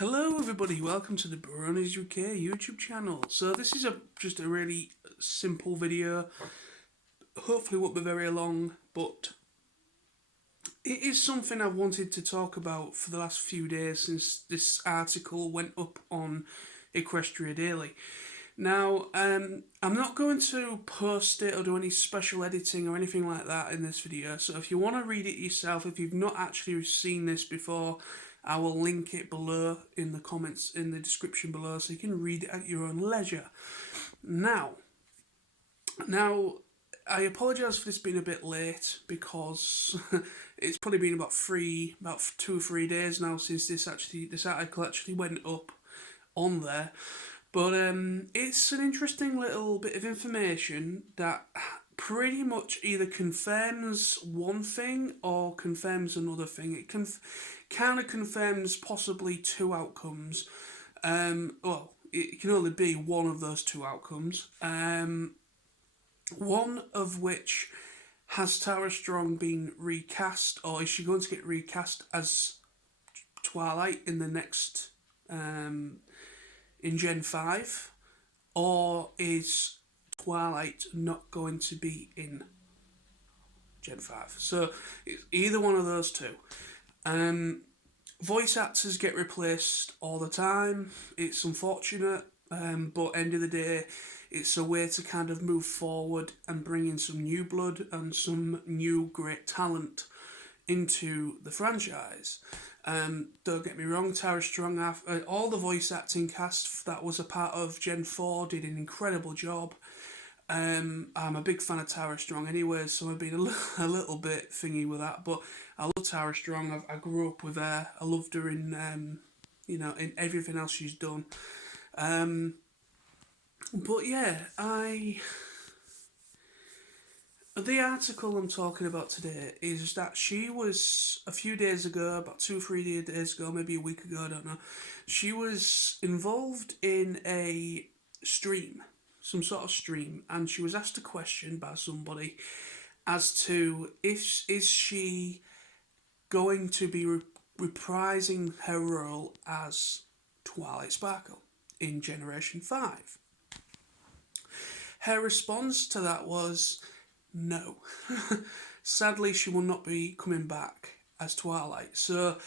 Hello everybody, welcome to the Bronies UK YouTube channel. So this is just a really simple video, hopefully won't be very long, but it is something I've wanted to talk about for the last few days since this article went up on Equestria Daily. Now, I'm not going to post it or do any special editing or anything like that in this video, so if you want to read it yourself, if you've not actually seen this before, I will link it below in the comments, in the description below, so you can read it at your own leisure. Now, I apologise for this being a bit late because it's probably been about 2 or 3 days now since this article actually went up on there. But it's an interesting little bit of information that pretty much either confirms one thing or confirms another thing. It kind of confirms possibly two outcomes. It can only be one of those two outcomes. One of which has Tara Strong been recast, or is she going to get recast as Twilight in the next in Gen 5, or is Twilight not going to be in Gen 5? So it's either one of those two. Voice actors get replaced all the time. It's unfortunate, but end of the day, it's a way to kind of move forward and bring in some new blood and some new great talent into the franchise. Don't get me wrong, Tara Strong, all the voice acting cast that was a part of Gen 4 did an incredible job. I'm a big fan of Tara Strong anyway, so I've been a little bit thingy with that, but I love Tara Strong. I grew up with her. I loved her in in everything else she's done. But yeah, the article I'm talking about today is that she was, a few days ago, about 2 or 3 days ago, maybe a week ago, I don't know, she was involved in a stream, some sort of stream, and she was asked a question by somebody as to if is she going to be reprising her role as Twilight Sparkle in Generation 5. Her response to that was no. Sadly, she will not be coming back as Twilight. So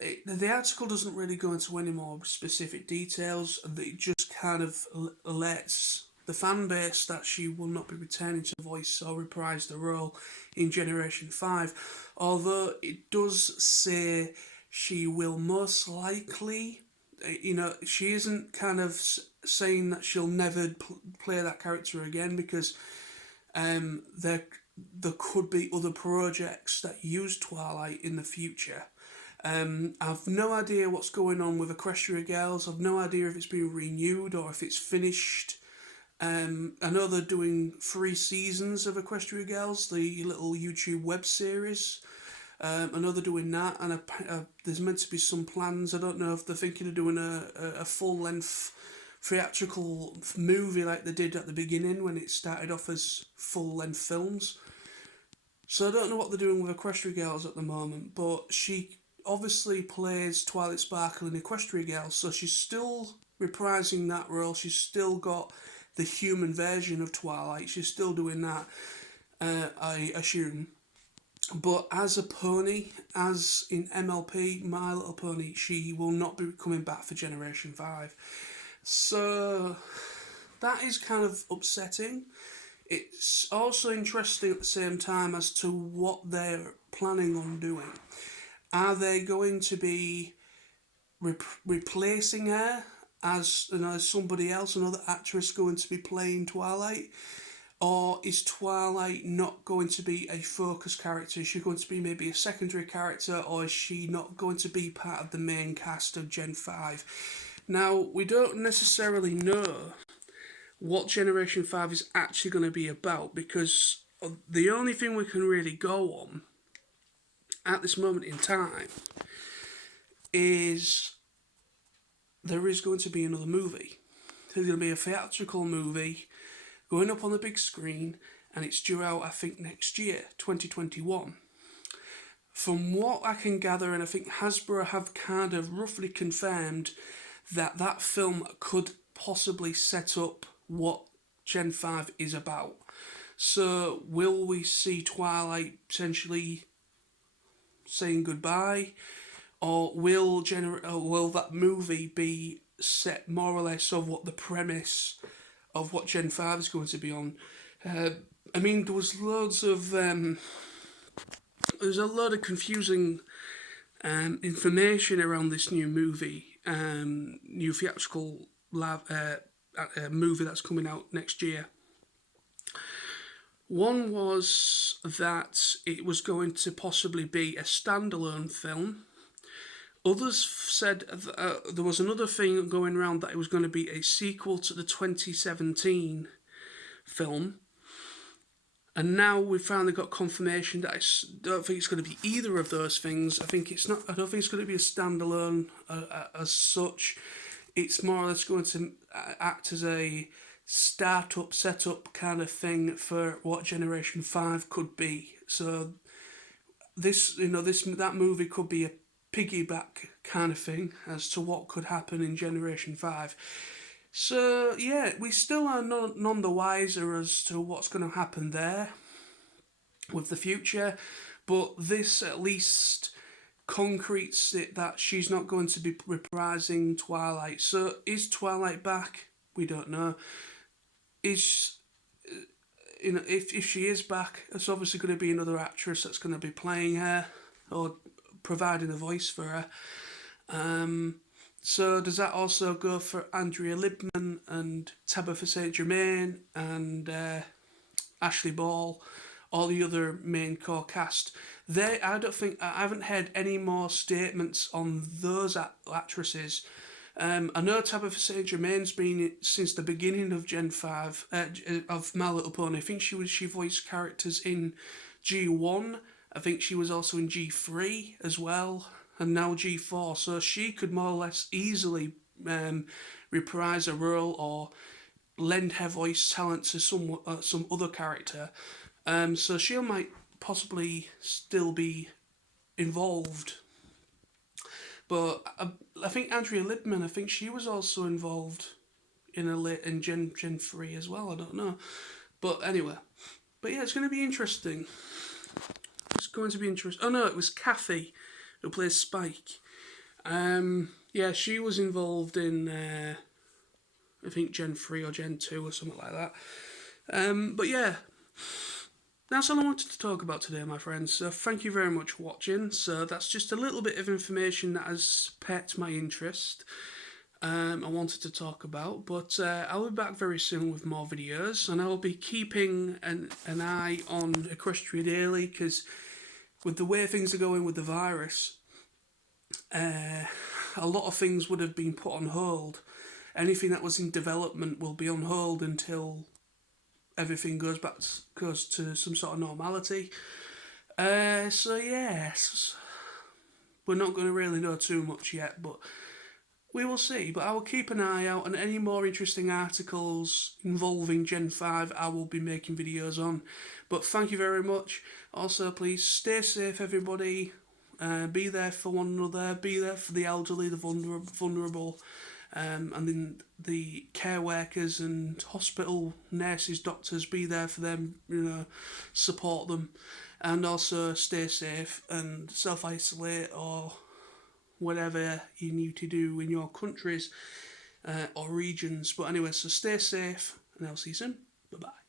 the article doesn't really go into any more specific details. It just kind of lets the fan base that she will not be returning to voice or reprise the role in Generation 5. Although it does say she will most likely, she isn't kind of saying that she'll never play that character again, because there could be other projects that use Twilight in the future. I've no idea what's going on with Equestria Girls. I've no idea if it's been renewed or if it's finished. I know they're doing 3 seasons of Equestria Girls, the little YouTube web series. I know they're doing that, and there's meant to be some plans. I don't know if they're thinking of doing a full-length theatrical movie like they did at the beginning when it started off as full-length films. So I don't know what they're doing with Equestria Girls at the moment, but she obviously plays Twilight Sparkle in Equestria Girls, so she's still reprising that role. She's still got the human version of Twilight. She's still doing that, I assume. But as a pony, as in MLP, My Little Pony, she will not be coming back for Generation 5. So that is kind of upsetting. It's also interesting at the same time as to what they're planning on doing. Are they going to be replacing her as somebody else, another actress going to be playing Twilight? Or is Twilight not going to be a focus character? Is she going to be maybe a secondary character, or is she not going to be part of the main cast of Gen 5? Now, we don't necessarily know what Generation 5 is actually going to be about, because the only thing we can really go on at this moment in time is there is going to be another movie. There's going to be a theatrical movie going up on the big screen, and it's due out, I think, next year, 2021. from what I can gather, and I think Hasbro have kind of roughly confirmed that that film could possibly set up what Gen 5 is about. So, will we see Twilight potentially saying goodbye? Or will that movie be set more or less of what the premise of what Gen 5 is going to be on? I mean, there's a lot of confusing information around this new movie, new theatrical movie that's coming out next year. One was that it was going to possibly be a standalone film. Others said there was another thing going around that it was going to be a sequel to the 2017 film. And now we've finally got confirmation that I don't think it's going to be either of those things. I don't think it's going to be a standalone as such. It's more or less going to act as a start-up, set-up kind of thing for what Generation 5 could be. So that movie could be a piggyback kind of thing as to what could happen in Generation 5. So, yeah, we still are none the wiser as to what's going to happen there with the future, but this at least concretes it that she's not going to be reprising Twilight. So, is Twilight back? We don't know. If she is back, it's obviously going to be another actress that's going to be playing her or providing a voice for her. So does that also go for Andrea Libman and Tabitha St. Germain and Ashley Ball, all the other main core cast? I haven't heard any more statements on those actresses. I know Tabitha St. Germain's been since the beginning of Gen 5 of My Little Pony. I think she voiced characters in G1. I think she was also in G3 as well, and now G4. So she could more or less easily reprise a role or lend her voice talent to some other character. So she might possibly still be involved. But I think Andrea Libman, I think she was also involved in Gen 3 as well. I don't know. But anyway. But yeah, it's going to be interesting. It's going to be interesting. Oh no, it was Kathy who plays Spike. Yeah, she was involved in, I think, Gen 3 or Gen 2 or something like that. But yeah, that's all I wanted to talk about today, my friends. So thank you very much for watching. So that's just a little bit of information that has piqued my interest. I wanted to talk about, but I'll be back very soon with more videos, and I'll be keeping an eye on Equestria Daily, because with the way things are going with the virus, a lot of things would have been put on hold. Anything that was in development will be on hold until everything goes to some sort of normality. So yes, we're not going to really know too much yet, but we will see. But I will keep an eye out, and any more interesting articles involving Gen 5 I will be making videos on. But thank you very much. Also, please stay safe, everybody. Be there for one another. Be there for the elderly, the vulnerable, and then the care workers and hospital nurses, doctors. Be there for them. Support them, and also stay safe and self-isolate or whatever you need to do in your countries or regions. But anyway, so stay safe, and I'll see you soon. Bye-bye.